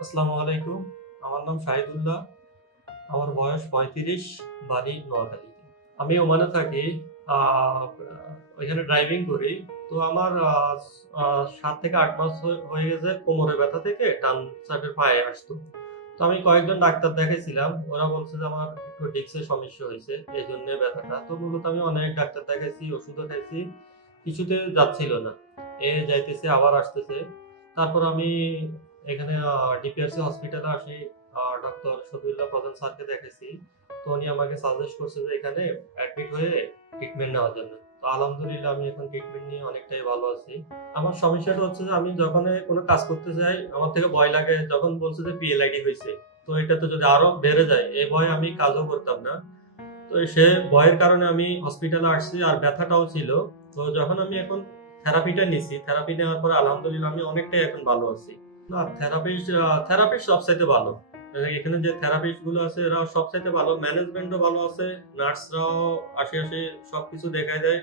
আসসালামু আলাইকুম। আমার নাম শাহিদুল্লাহ। আমার বয়স পঁয়ত্রিশ, বাড়ি নোয়াখালীতে আমি ওমানে থাকি ওইখানে ড্রাইভিং করি। তো আমার সাত থেকে আট মাস হয়ে- হয়ে গেছে কোমরে ব্যথা থেকে, ডান সাইডের পায়ে আসতো। তো আমি কয়েকজন ডাক্তার দেখাইছিলাম। ওরা বলছে যে আমার একটু ডিক্সের সমস্যা হয়েছে, এই জন্য ব্যথাটা। তো মূলত আমি অনেক ডাক্তার দেখাইছি, ওষুধও খাইছি, কিছুতে যাচ্ছিল না। এ যাইতেছে, আবার আসতেছে। তারপর আমি এখানে ডিপিআরসি হসপিটালে আসি ডক্টর শফিউল্লাহ প্রধান স্যারকে দেখেছি তো উনি আমাকে সাজেস্ট করছে যে এখানে অ্যাডমিট হয়ে ট্রিটমেন্ট নেওয়ার জন্য। তো আলহামদুলিল্লাহ আমি এখন ট্রিটমেন্ট নিয়ে অনেকটাই ভালো আছি। আমার সমস্যাটা হচ্ছে যে আমি যখন কোনো কাজ করতে যাই, আমার থেকে ভয় লাগে যখন বলছে যে পিএলআইডি হয়েছে তো এটা তো যদি আরও বেড়ে যায় এই ভয় আমি কাজও করতাম না। তো সে ভয়ের কারণে আমি হসপিটালে আসছি আর ব্যথাটাও ছিল। তো যখন আমি এখন থেরাপিটা নিছি থেরাপি নেওয়ার পরে আলহামদুলিল্লাহ আমি অনেকটাই এখন ভালো আছি। না থেরাপিস্ট থেরাপিস্ট ভালো। এখানে যে থেরাপিস্টগুলো আছে এরা ভালো। ম্যানেজমেন্টও ভালো আছে, নার্সরাও আসে আসে দেখায় দেয়।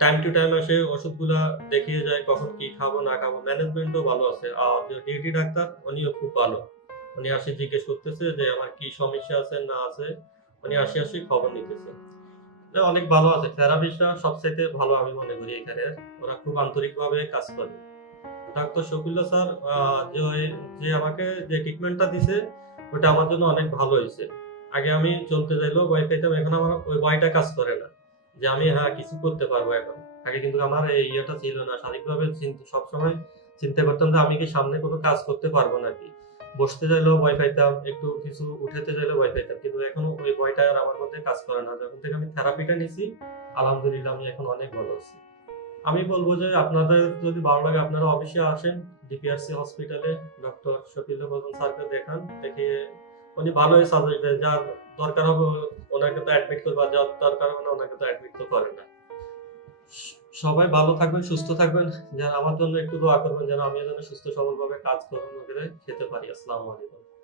টাইম টু টাইম আসে, ওষুধগুলা দেখিয়ে যায়, কখন কি খাব, না খাব। ম্যানেজমেন্টও ভালো আছে। আর যে ডিউটি ডাক্তার, উনিও খুব ভালো। উনি আসে জিজ্ঞেস করতেছে যে, আমার কি সমস্যা আছে, না আছে? উনি আসে আসে খবর নিতেছে। অনেক ভালো আছে। থেরাপিস্টরা সবচাইতে ভালো আমি মনে করি এখানে ওরা খুব আন্তরিকভাবে কাজ করে। ডাক্তার শকুল্লা স্যার যে আমাকে যে ট্রিটমেন্টটা দিছে ওটা আমার জন্য অনেক ভালো হয়েছে। আগে আমি চলতে যাইলেও ভয় পেতাম এখন আমার ওই ভয়টা কাজ করে না, যে আমি হ্যাঁ কিছু করতে পারব এখন। আগে কিন্তু আমার এই ইয়েটা ছিল না, শারীরিকভাবে সবসময় চিন্তা করতাম যে আমি কি সামনে কোনো কাজ করতে পারব নাকি। বসতে চাইলেও ভয় পাইতাম, একটু কিছু উঠাতে চাইলেও ভয় পাইতাম, কিন্তু এখন ওই ভয়টা আর আমার মধ্যে কাজ করে না। যখন থেকে আমি থেরাপিটা নিছি, আলহামদুলিল্লাহ আমি এখন অনেক ভালো আছি। আমি বলব যে আপনাদের যদি ভালো লাগে, আপনারা অবশ্যই আসেন ডিপিআরসি হসপিটালে ডক্টর শফিল বদন স্যারকে দেখান, দেখে উনি ভালোই সাজেস্ট দেয়। যার দরকার হবে, ওনাকে তো অ্যাডমিট করবে, আর যার দরকার হবে না, ওনাকে তো অ্যাডমিট তো করে না। সবাই ভালো থাকবেন, সুস্থ থাকবেন, যেন আমার জন্য একটু দোয়া করবেন, যেন আমি যেন সুস্থ সবলভাবে কাজ করব করে, খেতে পারি। আসসালামু আলাইকুম।